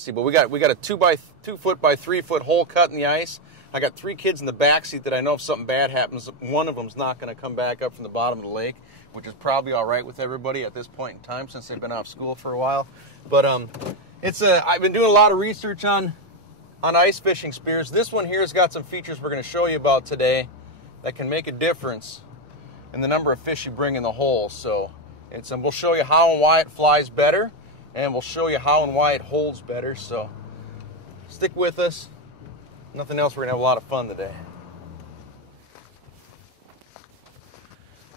See, but we got a 2 foot by 3 foot hole cut in the ice. I got 3 kids in the back seat that I know if something bad happens, one of them's not going to come back up from the bottom of the lake, which is probably all right with everybody at this point in time since they've been off school for a while. But I've been doing a lot of research on ice fishing spears. This one here has got some features we're going to show you about today that can make a difference in the number of fish you bring in the hole. So we'll show you how and why it flies better, and we'll show you how and why it holds better. So stick with us. Nothing else, we're going to have a lot of fun today.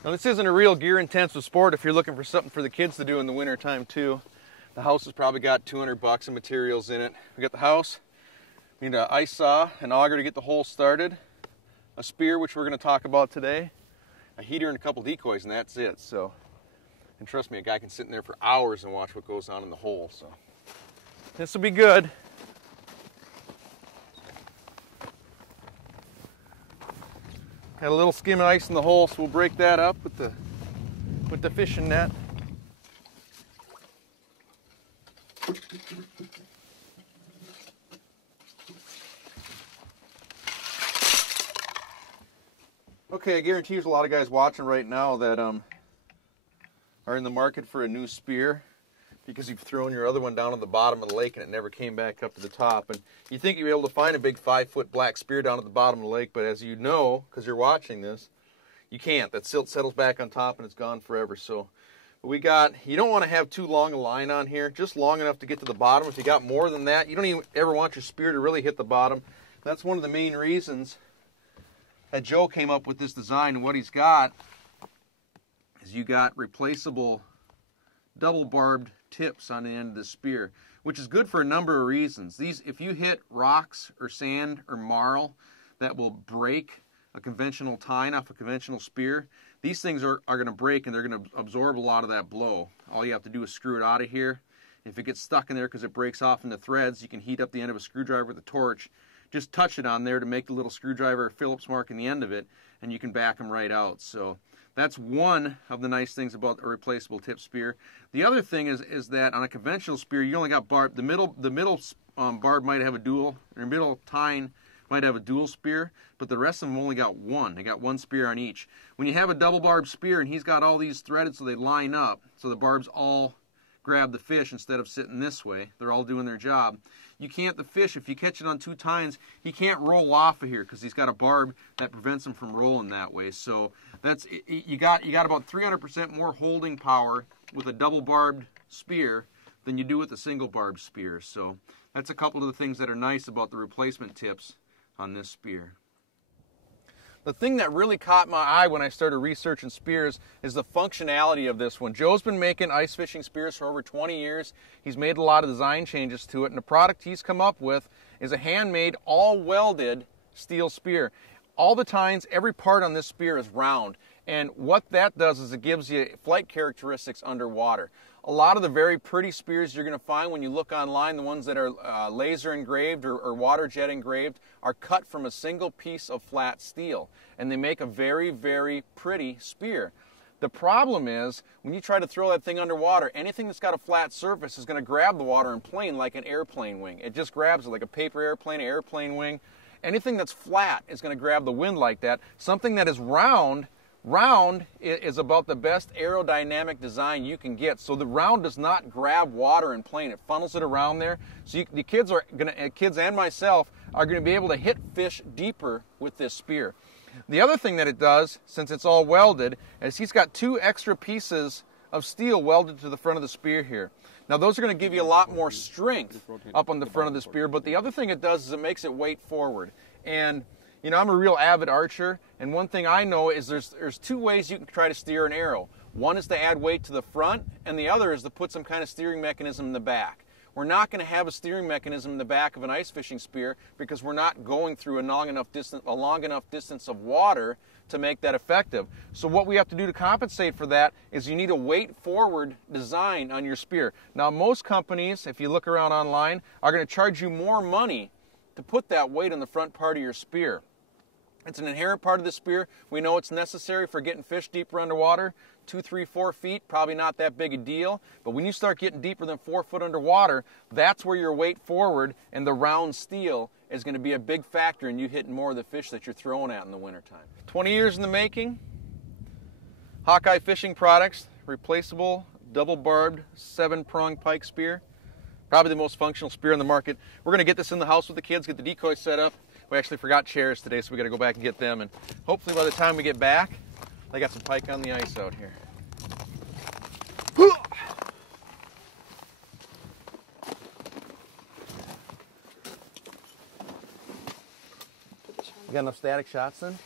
Now this isn't a real gear-intensive sport if you're looking for something for the kids to do in the winter time too. The house has probably got $200 in materials in it. We got the house, we need an ice saw, an auger to get the hole started, a spear, which we're going to talk about today, a heater and a couple decoys, and that's it. So, and trust me, a guy can sit in there for hours and watch what goes on in the hole. So this will be good. Got a little skim of ice in the hole, so we'll break that up with the fishing net. Okay, I guarantee there's a lot of guys watching right now that are in the market for a new spear because you've thrown your other one down on the bottom of the lake and it never came back up to the top. And you think you'd be able to find a big 5 foot black spear down at the bottom of the lake, but as you know, because you're watching this, you can't. That silt settles back on top and it's gone forever. So you don't want to have too long a line on here, just long enough to get to the bottom. If you got more than that, you don't even ever want your spear to really hit the bottom. That's one of the main reasons that Joe came up with this design. And what he's got is you got replaceable double barbed tips on the end of the spear, which is good for a number of reasons. These, if you hit rocks or sand or marl, that will break a conventional tine off a conventional spear. These things are going to break and they're going to absorb a lot of that blow. All you have to do is screw it out of here. If it gets stuck in there because it breaks off into threads, you can heat up the end of a screwdriver with a torch. Just touch it on there to make the little screwdriver Phillips mark in the end of it, and you can back them right out. So that's one of the nice things about a replaceable tip spear. The other thing is that on a conventional spear, you only got barb. The middle barb might have a dual, or middle tine might have a dual spear, but the rest of them only got one. They got one spear on each. When you have a double barb spear and he's got all these threaded so they line up, so the barbs all grab the fish instead of sitting this way, they're all doing their job. You can't, the fish, if you catch it on 2 tines, he can't roll off of here because he's got a barb that prevents him from rolling that way. So that's, you got about 300% more holding power with a double barbed spear than you do with a single barbed spear. So that's a couple of the things that are nice about the replacement tips on this spear. The thing that really caught my eye when I started researching spears is the functionality of this one. Joe's been making ice fishing spears for over 20 years. He's made a lot of design changes to it, and the product he's come up with is a handmade, all welded steel spear. All the tines, every part on this spear is round, and what that does is it gives you flight characteristics underwater. A lot of the very pretty spears you're going to find when you look online, the ones that are laser engraved or water jet engraved, are cut from a single piece of flat steel, and they make a very, very pretty spear. The problem is, when you try to throw that thing underwater, anything that's got a flat surface is going to grab the water and plane like an airplane wing. It just grabs it like a paper airplane, airplane wing. Anything that's flat is going to grab the wind like that. Something that is round is about the best aerodynamic design you can get. So the round does not grab water and plane. It funnels it around there. So the kids and myself are going to be able to hit fish deeper with this spear. The other thing that it does, since it's all welded, is he's got 2 extra pieces of steel welded to the front of the spear here. Now those are going to give you a lot more strength up on the front of the spear, but the other thing it does is it makes it weight forward. And you know, I'm a real avid archer, and one thing I know is there's 2 ways you can try to steer an arrow. One is to add weight to the front, and the other is to put some kind of steering mechanism in the back. We're not going to have a steering mechanism in the back of an ice fishing spear because we're not going through a long enough distance of water to make that effective. So what we have to do to compensate for that is you need a weight forward design on your spear. Now most companies, if you look around online, are going to charge you more money to put that weight on the front part of your spear. It's an inherent part of the spear. We know it's necessary for getting fish deeper underwater. 2, 3, 4 feet, probably not that big a deal. But when you start getting deeper than 4 foot underwater, that's where your weight forward and the round steel is going to be a big factor in you hitting more of the fish that you're throwing at in the wintertime. 20 years in the making. Hawkeye Fishing Products, replaceable, double-barbed, 7-prong pike spear. Probably the most functional spear on the market. We're going to get this in the house with the kids, get the decoys set up. We actually forgot chairs today, so we got to go back and get them. And hopefully by the time we get back, they got some pike on the ice out here. You got enough static shots then?